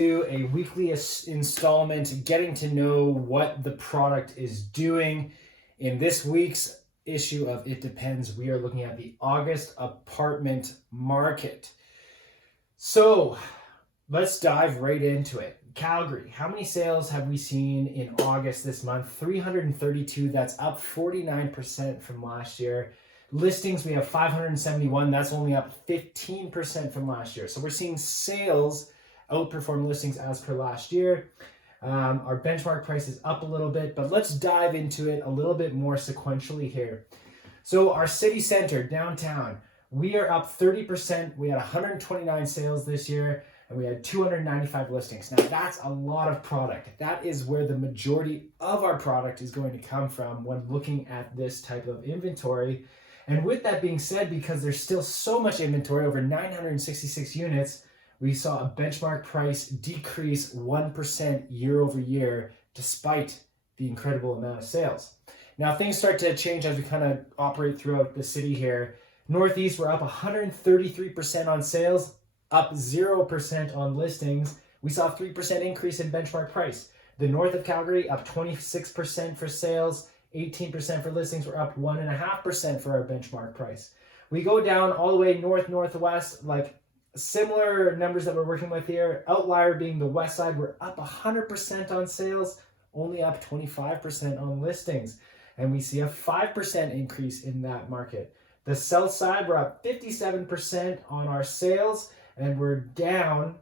Do a weekly installment, getting to know what the product is doing. In this week's issue of It Depends, we are looking at the August apartment market. So let's dive right into it. Calgary, how many sales have we seen in August this month? 332, that's up 49% from last year. Listings, we have 571, that's only up 15% from last year. So we're seeing sales outperform listings as per last year. Our benchmark price is up a little bit, but let's dive into it a little bit more sequentially here. So our city center, downtown, we are up 30%. We had 129 sales this year, and we had 295 listings. Now that's a lot of product. That is where the majority of our product is going to come from when looking at this type of inventory. And with that being said, because there's still so much inventory, over 966 units, we saw a benchmark price decrease 1% year over year, despite the incredible amount of sales. Now things start to change as we kind of operate throughout the city here. Northeast, we're up 133% on sales, up 0% on listings. We saw a 3% increase in benchmark price. The north of Calgary, up 26% for sales, 18% for listings. We're up 1.5% for our benchmark price. We go down all the way northwest, like similar numbers that we're working with here. Outlier being the west side, we're up 100% on sales, only up 25% on listings. And we see a 5% increase in that market. The south side, we're up 57% on our sales, and we're down,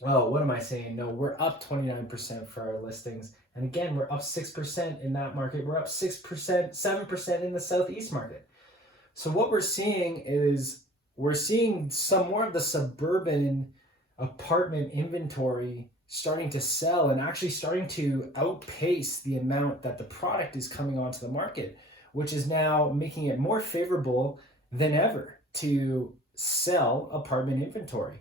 well, what am I saying? No, we're up 29% for our listings. And again, we're up 6% in that market. We're up 6%, 7% in the southeast market. So what we're seeing is we're seeing some more of the suburban apartment inventory starting to sell and actually starting to outpace the amount that the product is coming onto the market, which is now making it more favorable than ever to sell apartment inventory.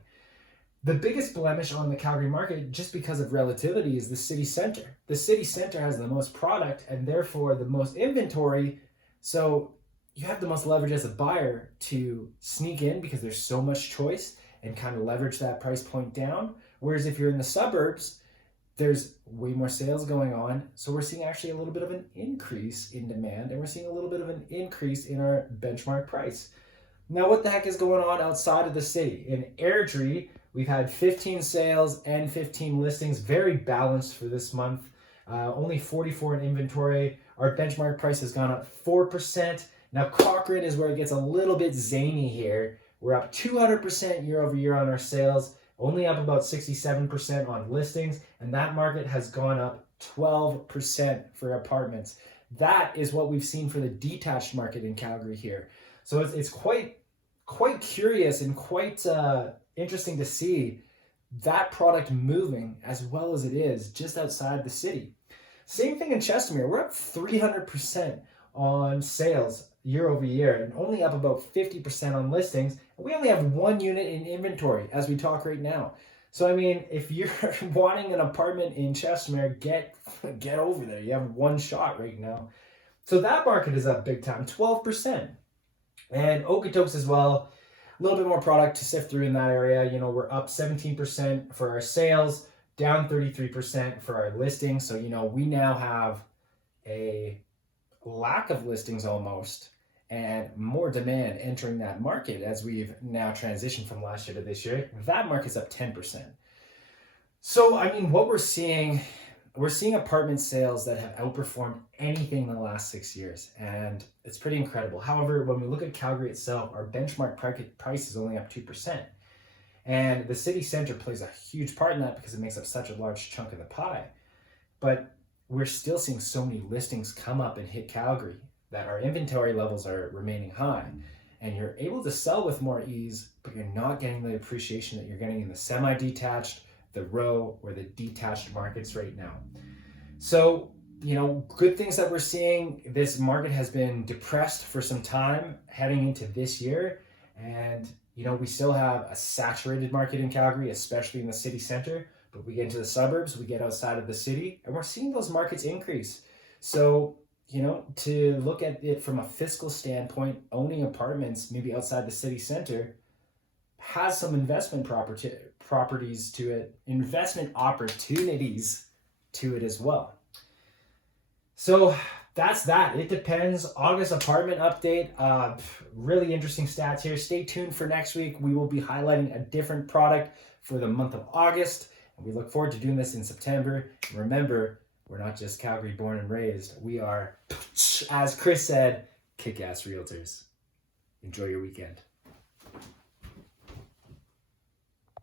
The biggest blemish on the Calgary market, just because of relativity, is the city center. The city center has the most product and therefore the most inventory. So you have the most leverage as a buyer to sneak in because there's so much choice and kind of leverage that price point down. Whereas if you're in the suburbs, there's way more sales going on. So we're seeing actually a little bit of an increase in demand, and we're seeing a little bit of an increase in our benchmark price. Now, what the heck is going on outside of the city? In Airdrie, we've had 15 sales and 15 listings, very balanced for this month. Only 44 in inventory. Our benchmark price has gone up 4%. Now, Cochrane is where it gets a little bit zany here. We're up 200% year over year on our sales, only up about 67% on listings, and that market has gone up 12% for apartments. That is what we've seen for the detached market in Calgary here. So it's quite curious and quite interesting to see that product moving as well as it is just outside the city. Same thing in Chestermere. We're up 300% on sales year over year and only up about 50% on listings. We only have one unit in inventory as we talk right now. So, I mean, if you're wanting an apartment in Chestermere, get over there. You have one shot right now. So that market is up big time, 12%. And Okotoks as well, a little bit more product to sift through in that area. You know, we're up 17% for our sales, down 33% for our listings. So, you know, we now have a lack of listings almost and more demand entering that market as we've now transitioned from last year to this year. That market's up 10%. So, I mean, what we're seeing apartment sales that have outperformed anything in the last 6 years, and it's pretty incredible. However, when we look at Calgary itself, our benchmark price is only up 2%. And the city center plays a huge part in that because it makes up such a large chunk of the pie. But we're still seeing so many listings come up and hit Calgary that our inventory levels are remaining high. And you're able to sell with more ease, but you're not getting the appreciation that you're getting in the semi-detached, the row, or the detached markets right now. So, you know, good things that we're seeing. This market has been depressed for some time heading into this year. And, you know, we still have a saturated market in Calgary, especially in the city center. But we get into the suburbs, we get outside of the city, and we're seeing those markets increase. So, you know, to look at it from a fiscal standpoint, owning apartments maybe outside the city center has some properties to it, investment opportunities to it as well. So that's that. It depends. August apartment update. Really interesting stats here. Stay tuned for next week. We will be highlighting a different product for the month of August. And we look forward to doing this in September. And remember, we're not just Calgary born and raised. We are, as Chris said, kick-ass realtors. Enjoy your weekend.